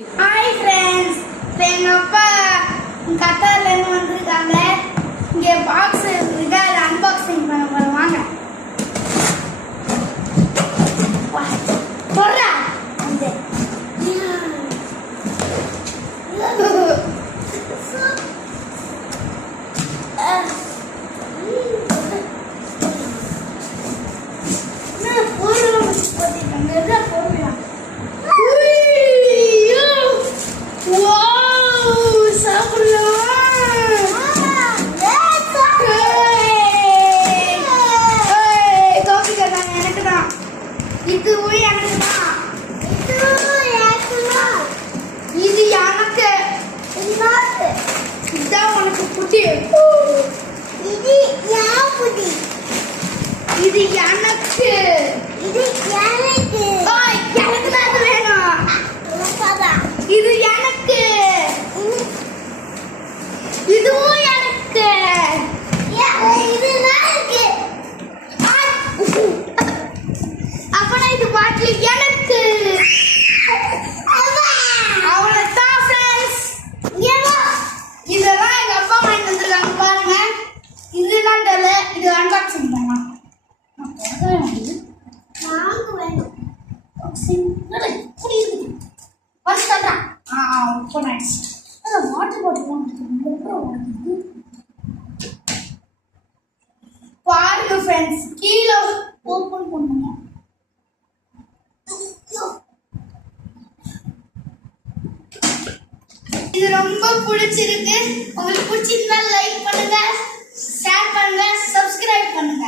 Hi friends, எங்க அப்பா கத்தார்ல இருந்து வந்திருக்காங்க. இங்க பாக்ஸ் இருக்கு, அன்பாக்சிங் பண்ண போறோம். வாங்க. போறா. இது எனக்கு இதான் உனக்கு புடி. இது யார் புடி? இது எனக்கு எனக்கு தான் வேணும். இது எனக்கு இதுவும் எனக்கு இது நாக்கு. அப்பனா இது பாட்டில் எனக்கு அவ்வளவுதான் ஃப்ரெண்ட்ஸ். இதெல்லாம் எங்க அப்பா வாங்கி வந்திருக்காங்க பாருங்க. இதுதான் தெரியல, இது அன்பாக்சிங் பண்ணலாம். நாக்கு வேணும். பாருங்க ஃப்ரெண்ட்ஸ், கீழே ஓபன் பண்ணுங்க. இது ரொம்ப பிடிச்சிருக்கு. உங்களுக்கு பிடிச்சிருந்தா லைக் பண்ணுங்க, ஷேர் பண்ணுங்க, சப்ஸ்கிரைப் பண்ணுங்க.